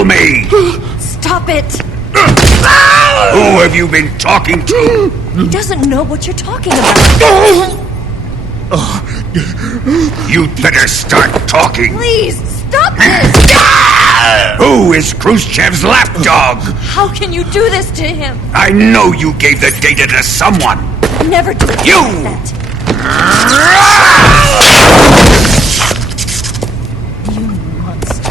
kill me! Stop it! Who have you been talking to? He doesn't know what you're talking about. You'd better start talking. Please, stop this! Who is Khrushchev's lapdog? How can you do this to him? I know you gave the data to someone. Never do it You! like that. You monster.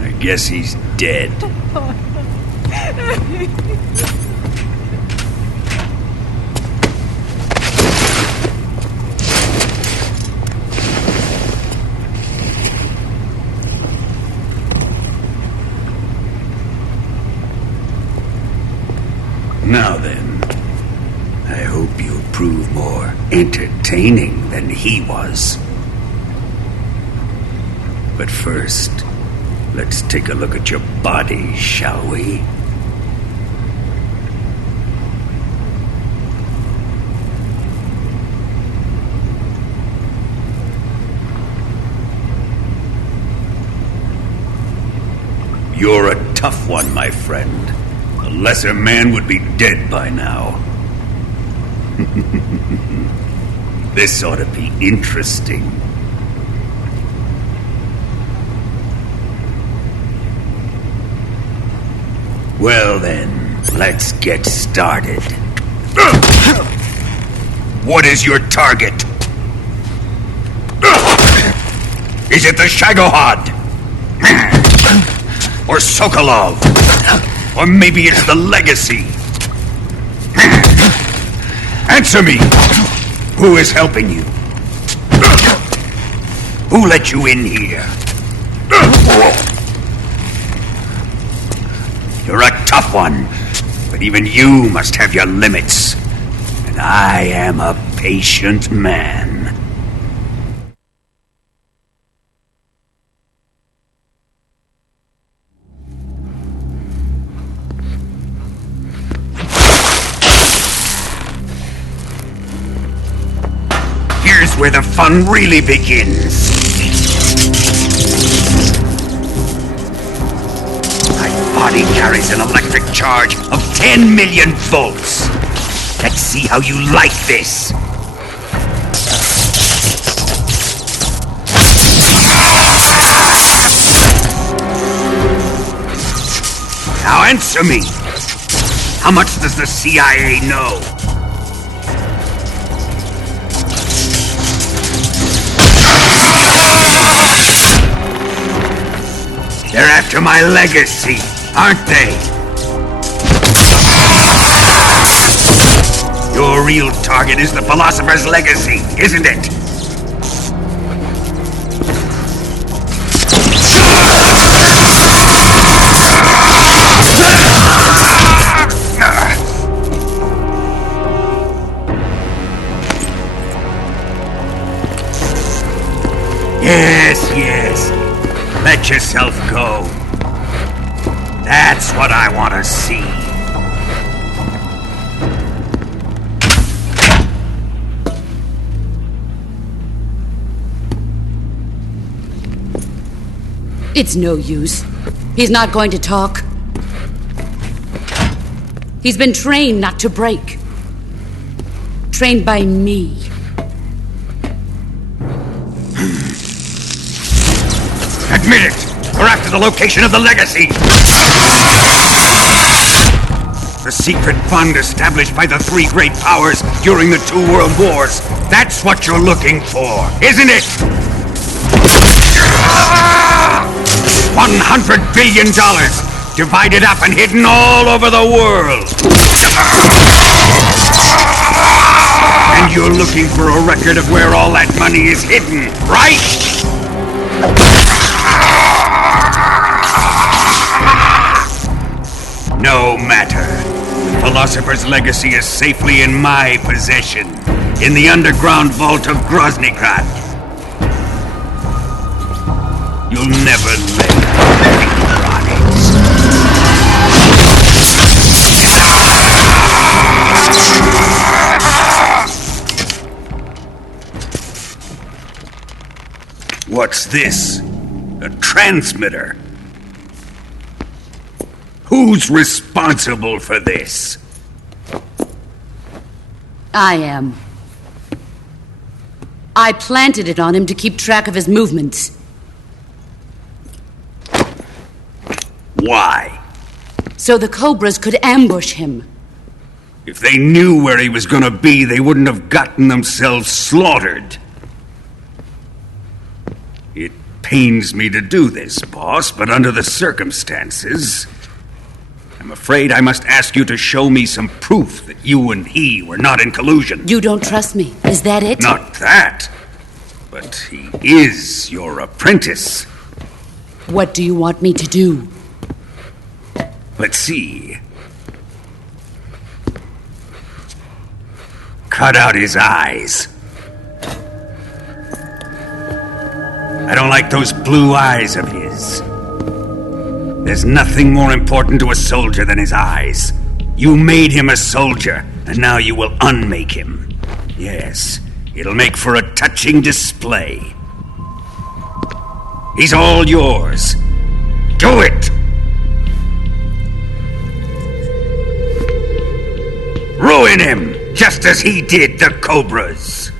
I guess he's dead. Now then, I hope you'll prove more entertaining than he was. But first, let's take a look at your body, shall we? You're a tough one, my friend. A lesser man would be dead by now. This ought to be interesting. Well then, let's get started. What is your target? Is it the Shagohod? Or Sokolov? Or maybe it's the Legacy? Answer me! Who is helping you? Who let you in here? You're a tough one, but even you must have your limits. And I am a patient man. Here's where the fun really begins. My body carries an electric charge of 10 million volts. Let's see how you like this. Now answer me. How much does the CIA know? They're after my legacy, aren't they? Your real target is the Philosopher's Legacy, isn't it? Yes. Let yourself go. That's what I want to see. It's no use. He's not going to talk. He's been trained not to break. Trained by me. Admit it! We're after the location of the Legacy! The secret fund established by the three great powers during the 2 world wars. That's what you're looking for, isn't it? $100 billion, divided up and hidden all over the world. And you're looking for a record of where all that money is hidden, right? No matter. The Philosopher's Legacy is safely in my possession, in the underground vault of Groznygrad. You'll never live to rot it. What's this? A transmitter? Who's responsible for this? I am. I planted it on him to keep track of his movements. Why? So the Cobras could ambush him. If they knew where he was gonna be, they wouldn't have gotten themselves slaughtered. It pains me to do this, boss, but under the circumstances, I'm afraid I must ask you to show me some proof that you and he were not in collusion. You don't trust me, is that it? Not that, but he is your apprentice. What do you want me to do? Let's see. Cut out his eyes. I don't like those blue eyes of his. There's nothing more important to a soldier than his eyes. You made him a soldier, and now you will unmake him. Yes, it'll make for a touching display. He's all yours. Do it! Ruin him, just as he did the Cobras.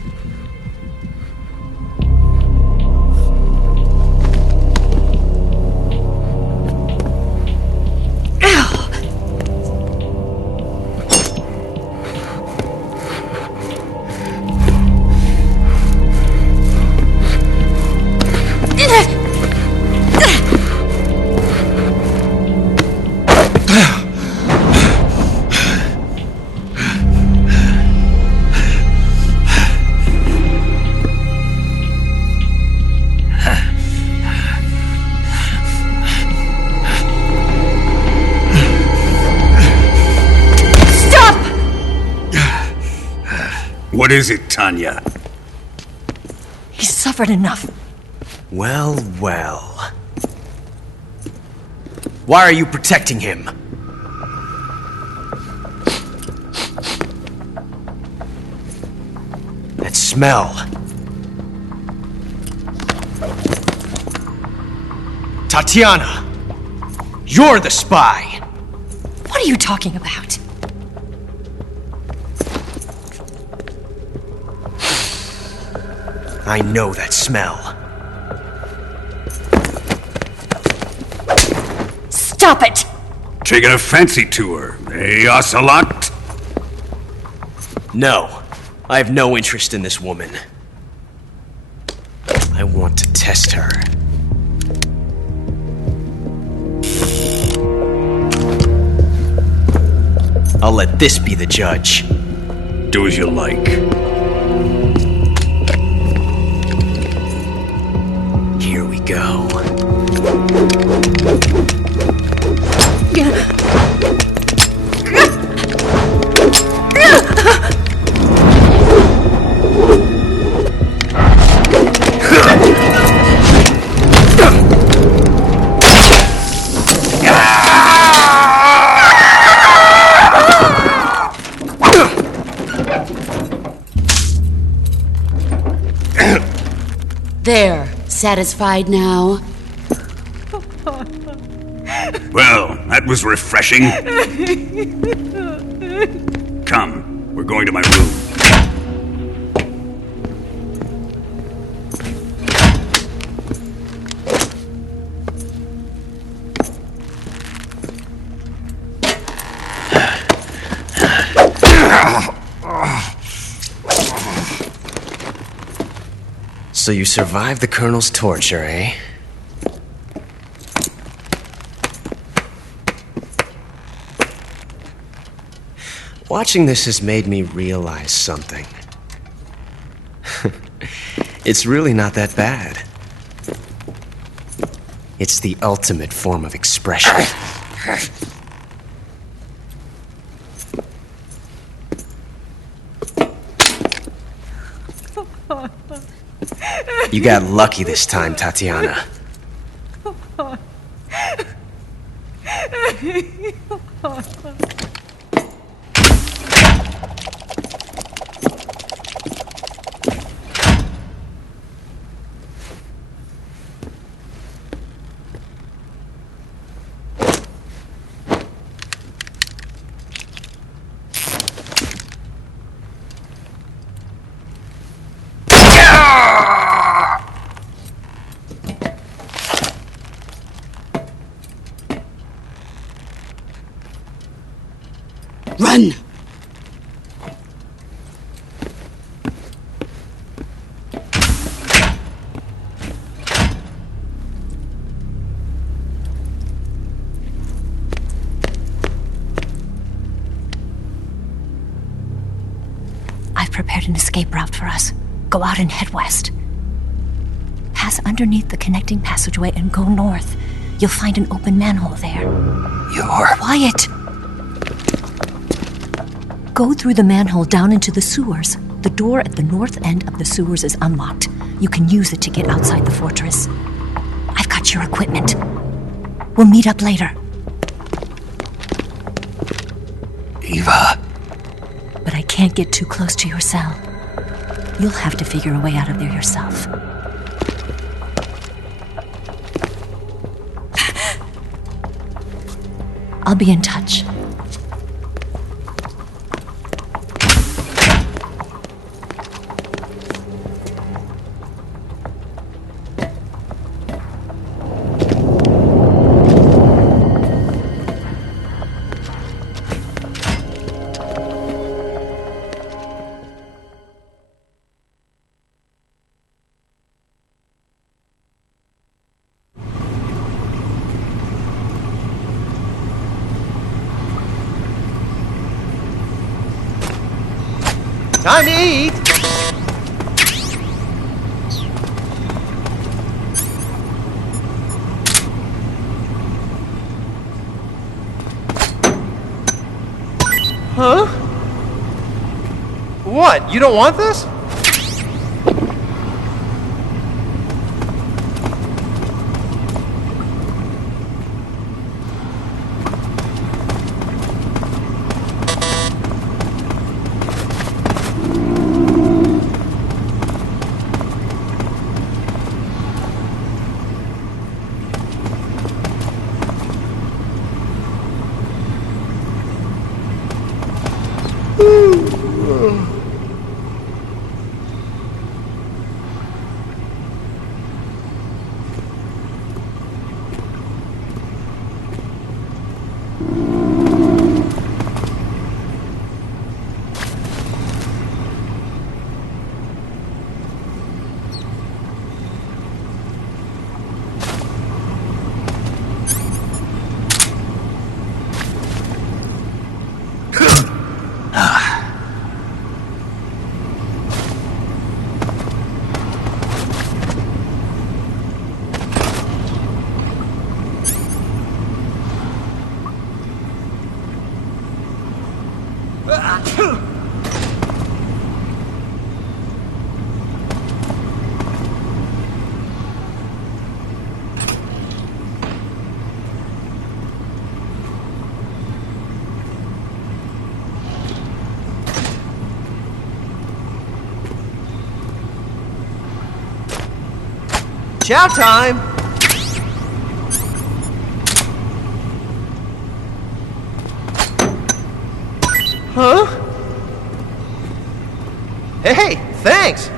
What is it, Tanya? He's suffered enough. Well, well. Why are you protecting him? That smell. Tatiana! You're the spy! What are you talking about? I know that smell. Stop it! Taking a fancy to her, eh, Ocelot? No, I have no interest in this woman. I want to test her. I'll let this be the judge. Do as you like. Here we go. There, satisfied now? Well, that was refreshing. Come, we're going to my room. So you survived the Colonel's torture, eh? Watching this has made me realize something. It's really not that bad. It's the ultimate form of expression. You got lucky this time, Tatiana. Run! I've prepared an escape route for us. Go out and head west. Pass underneath the connecting passageway and go north. You'll find an open manhole there. You're... Quiet! Go through the manhole down into the sewers. The door at the north end of the sewers is unlocked. You can use it to get outside the fortress. I've got your equipment. We'll meet up later. Eva. But I can't get too close to your cell. You'll have to figure a way out of there yourself. I'll be in touch. Time to eat! Huh? What? You don't want this? Chow time! Huh? Hey, thanks!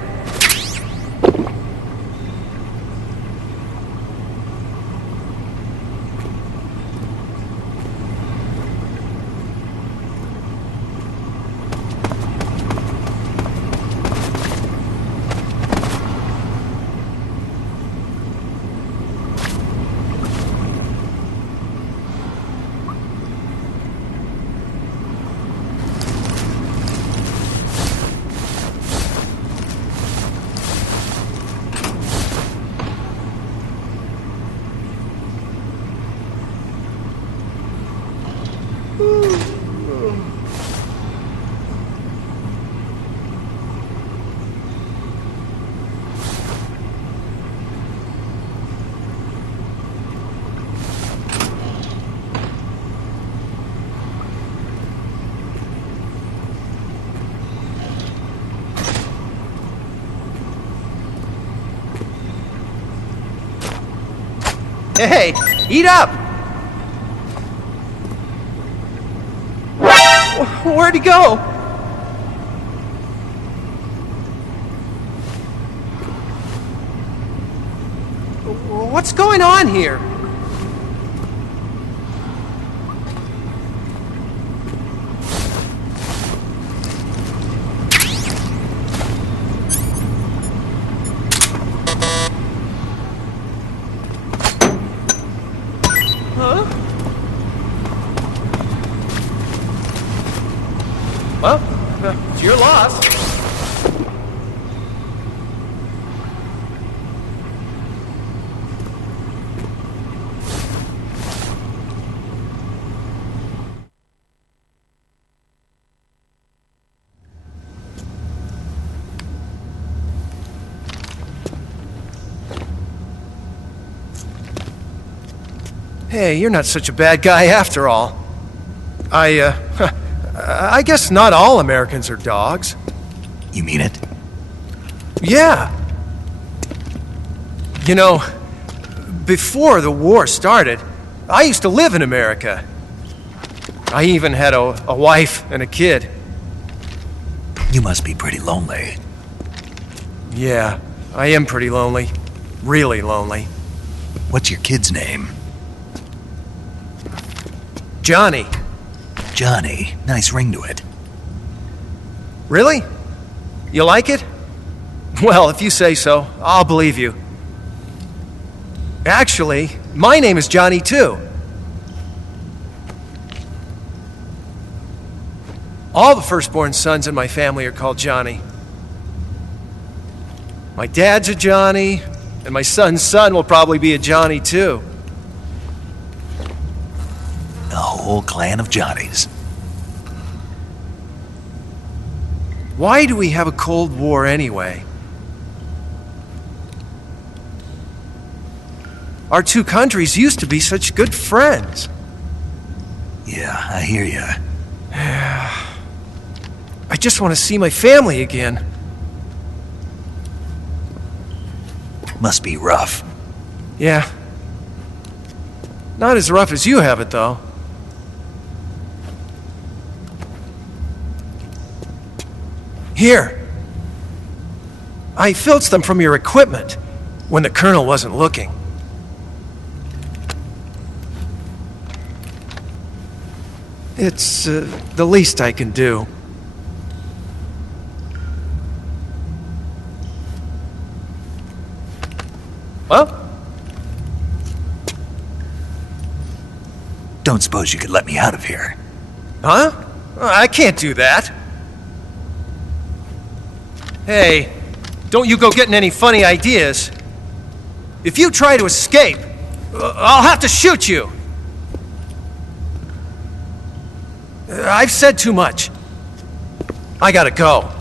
Hey, eat up! Where'd he go? What's going on here? boss. Hey, you're not such a bad guy after all. I guess not all Americans are dogs. You mean it? Yeah. You know, before the war started, I used to live in America. I even had a wife and a kid. You must be pretty lonely. Yeah, I am pretty lonely. Really lonely. What's your kid's name? Johnny. Johnny. Nice ring to it. Really? You like it? Well, if you say so, I'll believe you. Actually, my name is Johnny too. All the firstborn sons in my family are called Johnny. My dad's a Johnny, and my son's son will probably be a Johnny too. A whole clan of Johnnies. Why do we have a Cold War anyway? Our two countries used to be such good friends. Yeah, I hear ya. I just want to see my family again. Must be rough. Yeah. Not as rough as you have it, though. Here. I filched them from your equipment when the Colonel wasn't looking. It's the least I can do. Well? Don't suppose you could let me out of here? Huh? I can't do that. Hey, don't you go getting any funny ideas. If you try to escape, I'll have to shoot you. I've said too much. I gotta go.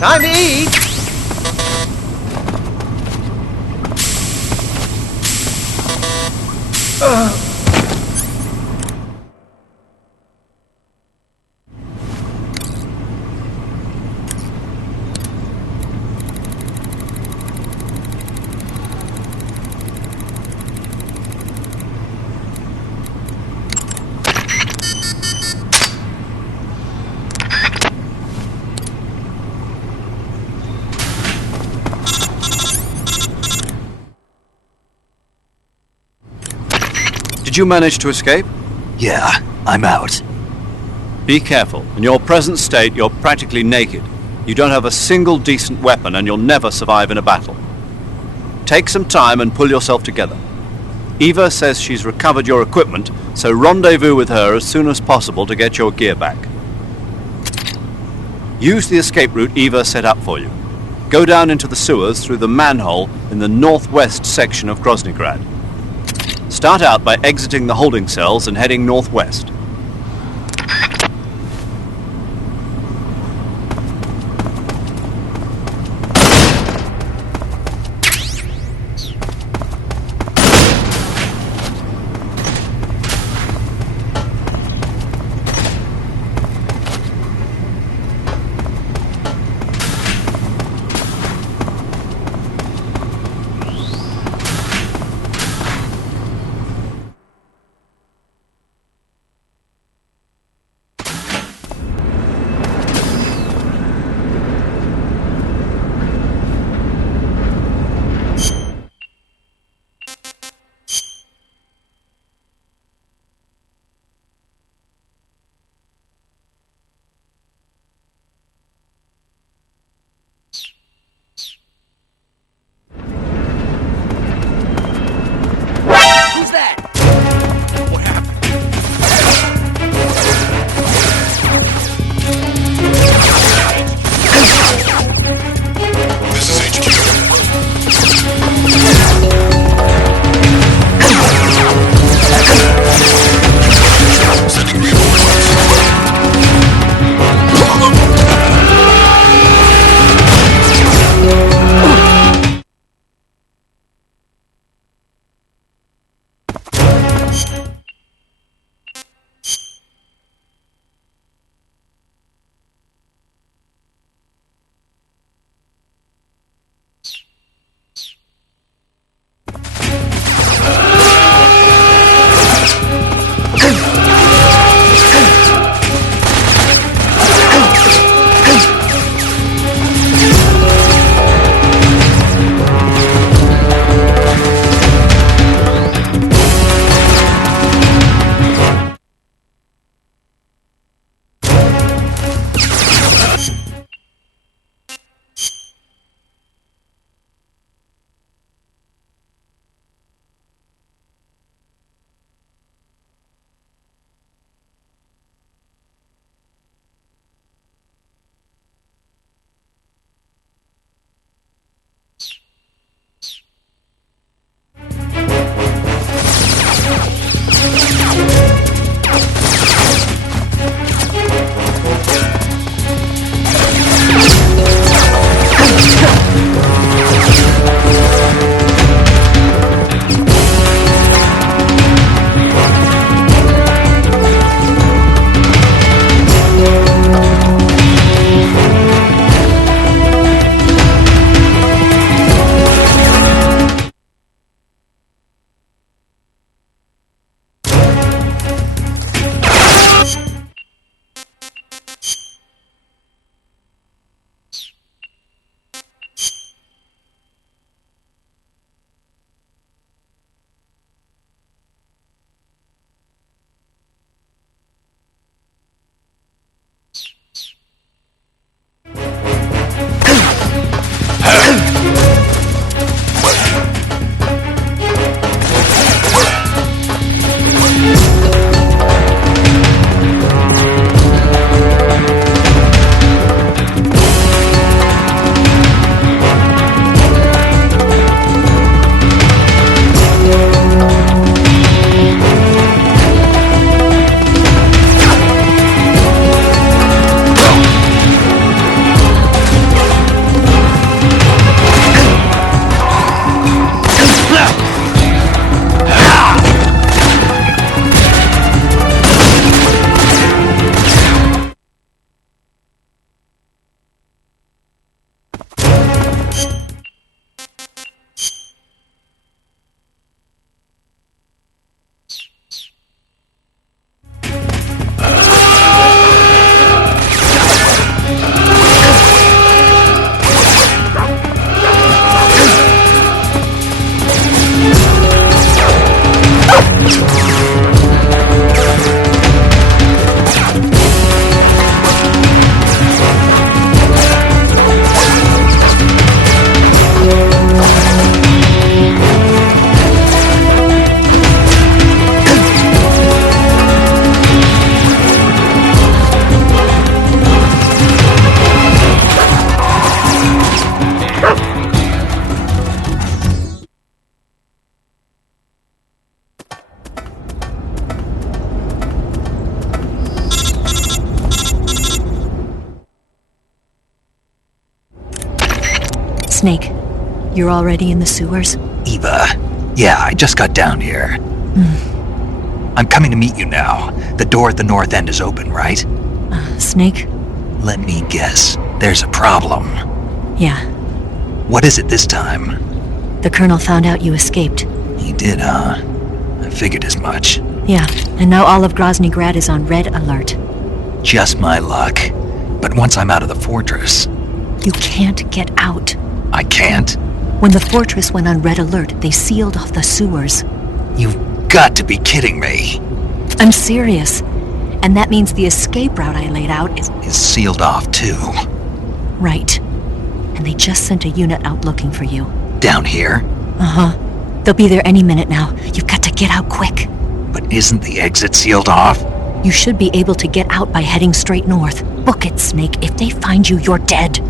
Time to eat! Did you manage to escape? Yeah, I'm out. Be careful. In your present state, you're practically naked. You don't have a single decent weapon, and you'll never survive in a battle. Take some time and pull yourself together. Eva says she's recovered your equipment, so rendezvous with her as soon as possible to get your gear back. Use the escape route Eva set up for you. Go down into the sewers through the manhole in the northwest section of Groznygrad. Start out by exiting the holding cells and heading northwest. Snake, you're already in the sewers? Eva. Yeah, I just got down here. I'm coming to meet you now. The door at the north end is open, right? Snake? Let me guess. There's a problem. Yeah. What is it this time? The Colonel found out you escaped. He did, huh? I figured as much. Yeah, and now all of Grozny Grad is on red alert. Just my luck. But once I'm out of the fortress... You can't get out. I can't? When the fortress went on red alert, they sealed off the sewers. You've got to be kidding me. I'm serious. And that means the escape route I laid out is Sealed off, too. right. And they just sent a unit out looking for you. Down here? Uh-huh. They'll be there any minute now. You've got to get out quick. But isn't the exit sealed off? You should be able to get out by heading straight north. Book it, Snake. If they find you, you're dead.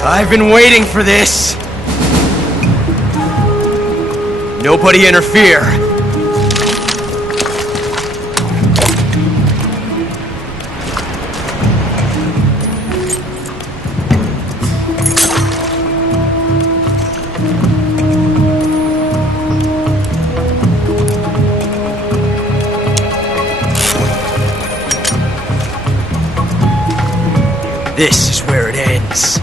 I've been waiting for this. Nobody interfere. This is where it ends.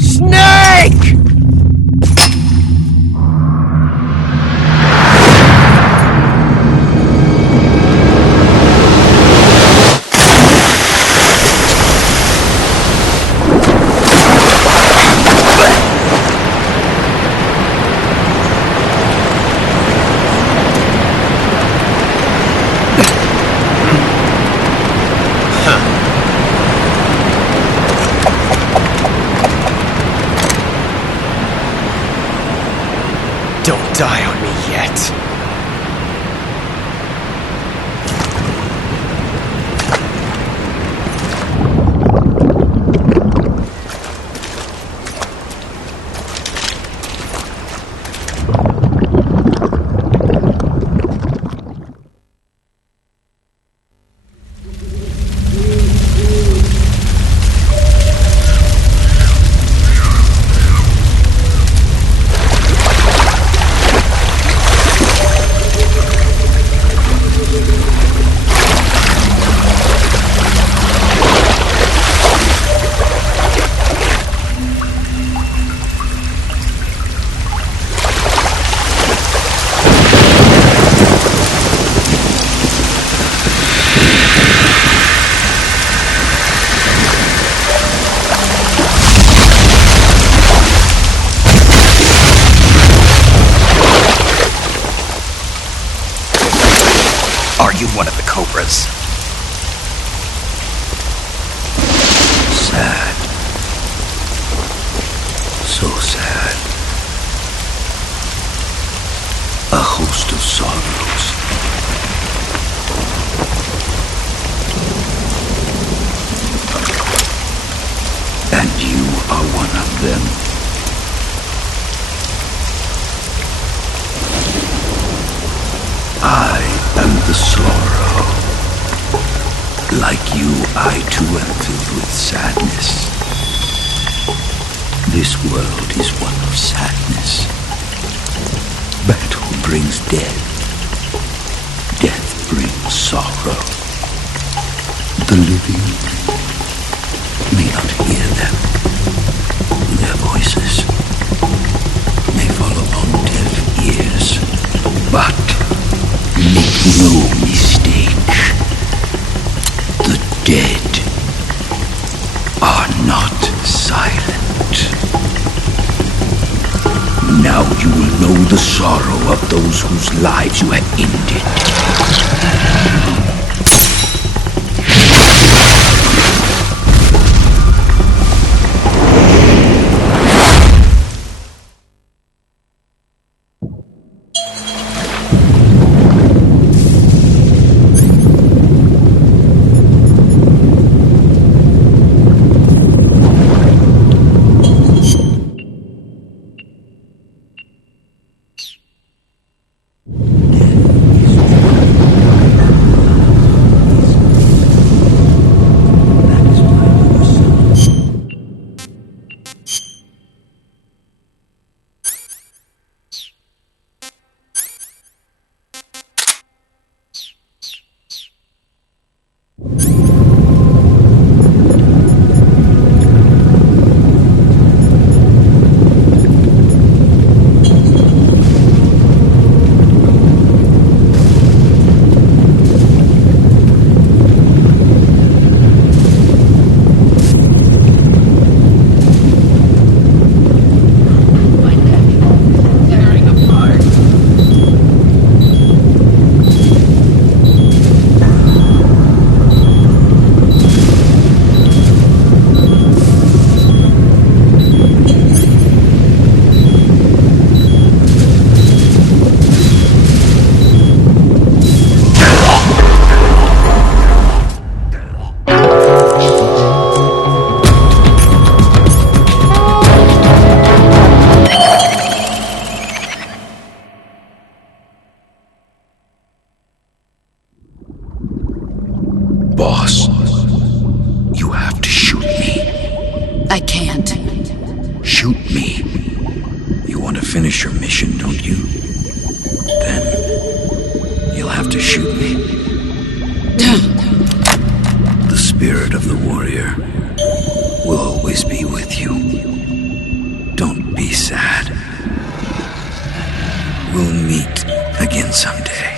Snake! Don't die on me yet. Are you one of the Cobras? Sad. So sad. A host of sorrows. And you are one of them. I am the sorrow. Like you, I too am filled with sadness. This world is one of sadness. Battle brings death. Death brings sorrow. The living may not hear them. Their voices may fall upon deaf ears. But make no mistake, the dead are not silent. Now you will know the sorrow of those whose lives you have ended. Shoot me. You want to finish your mission, don't you? Then you'll have to shoot me. The spirit of the warrior will always be with you. Don't be sad. We'll meet again someday.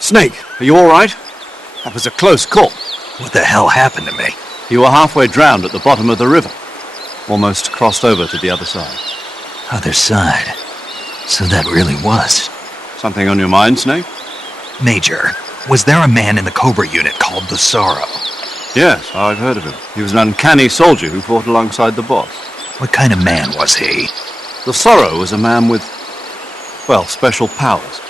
Snake, are you all right? That was a close call. What the hell happened to me? You were halfway drowned at the bottom of the river. Almost crossed over to the other side. Other side. So that really was. Something on your mind, Snake? Major, was there a man in the Cobra unit called the Sorrow? Yes, I've heard of him. He was an uncanny soldier who fought alongside the boss. What kind of man was he? The Sorrow was a man with, well, special powers.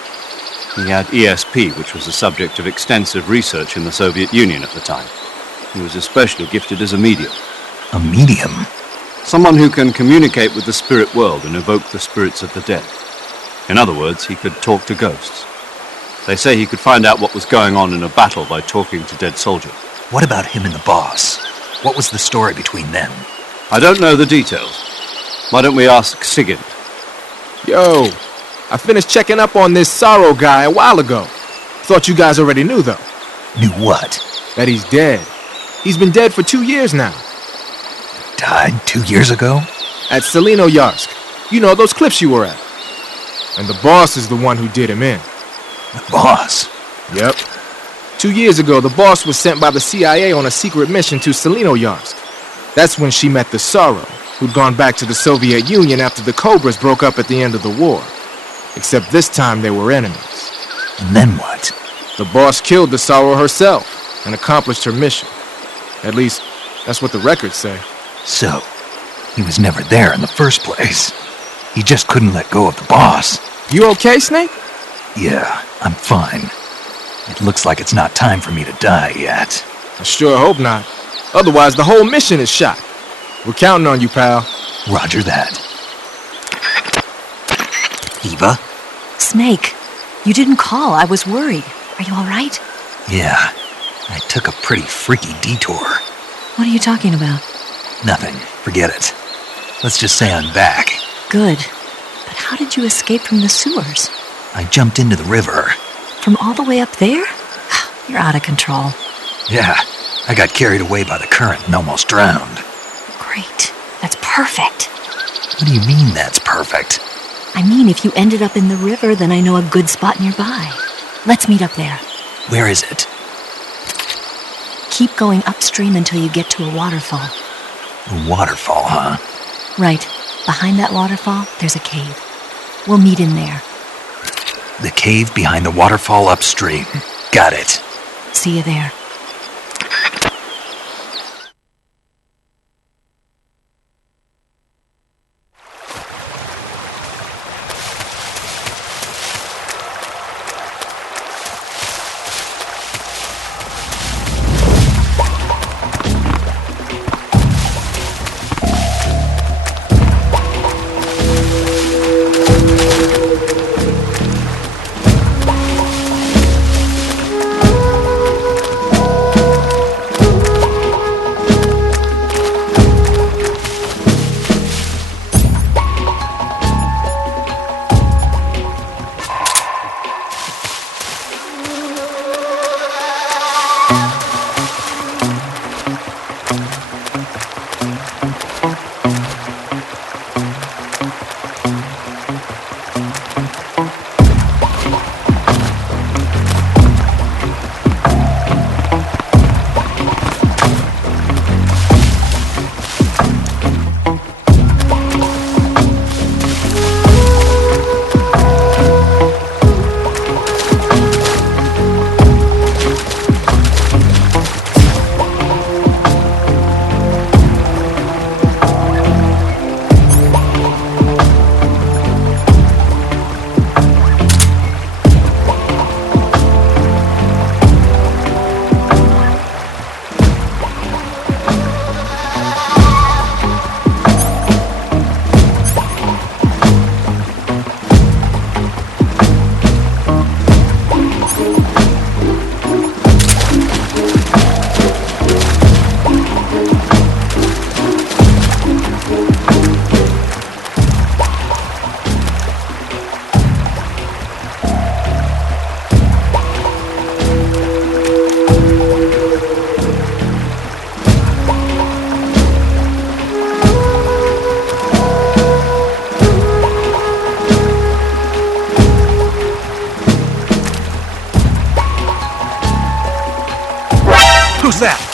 He had ESP, which was the subject of extensive research in the Soviet Union at the time. He was especially gifted as a medium. A medium? Someone who can communicate with the spirit world and evoke the spirits of the dead. In other words, he could talk to ghosts. They say he could find out what was going on in a battle by talking to dead soldiers. What about him and the boss? What was the story between them? I don't know the details. Why don't we ask Sigint? Yo, I finished checking up on this Sorrow guy a while ago. Thought you guys already knew, though. Knew what? That he's dead. He's been dead for 2 years now. Died 2 years ago? At Selino-Yarsk. You know, those cliffs you were at. And the boss is the one who did him in. The boss? Yep. 2 years ago, the boss was sent by the CIA on a secret mission to Selino-Yarsk. That's when she met the Sorrow, who'd gone back to the Soviet Union after the Cobras broke up at the end of the war. Except this time they were enemies. And then what? The boss killed the Sorrow herself and accomplished her mission. At least, that's what the records say. So, he was never there in the first place. He just couldn't let go of the boss. You okay, Snake? Yeah, I'm fine. It looks like it's not time for me to die yet. I sure hope not. Otherwise, the whole mission is shot. We're counting on you, pal. Roger that. Eva? Snake, you didn't call. I was worried. Are you all right? Yeah, I took a pretty freaky detour. What are you talking about? Nothing. Forget it. Let's just say I'm back. Good. But how did you escape from the sewers? I jumped into the river. From all the way up there? You're out of control. Yeah, I got carried away by the current and almost drowned. Great. That's perfect. What do you mean that's perfect? I mean, if you ended up in the river, then I know a good spot nearby. Let's meet up there. Where is it? Keep going upstream until you get to a waterfall. A waterfall, huh? Right. Behind that waterfall, there's a cave. We'll meet in there. The cave behind the waterfall upstream. Got it. See you there. Who's that?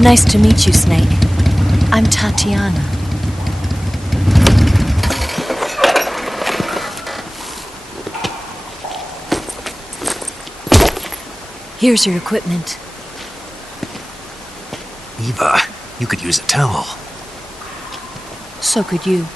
Nice to meet you, Snake. I'm Tatiana. Here's your equipment. Eva, you could use a towel. So could you.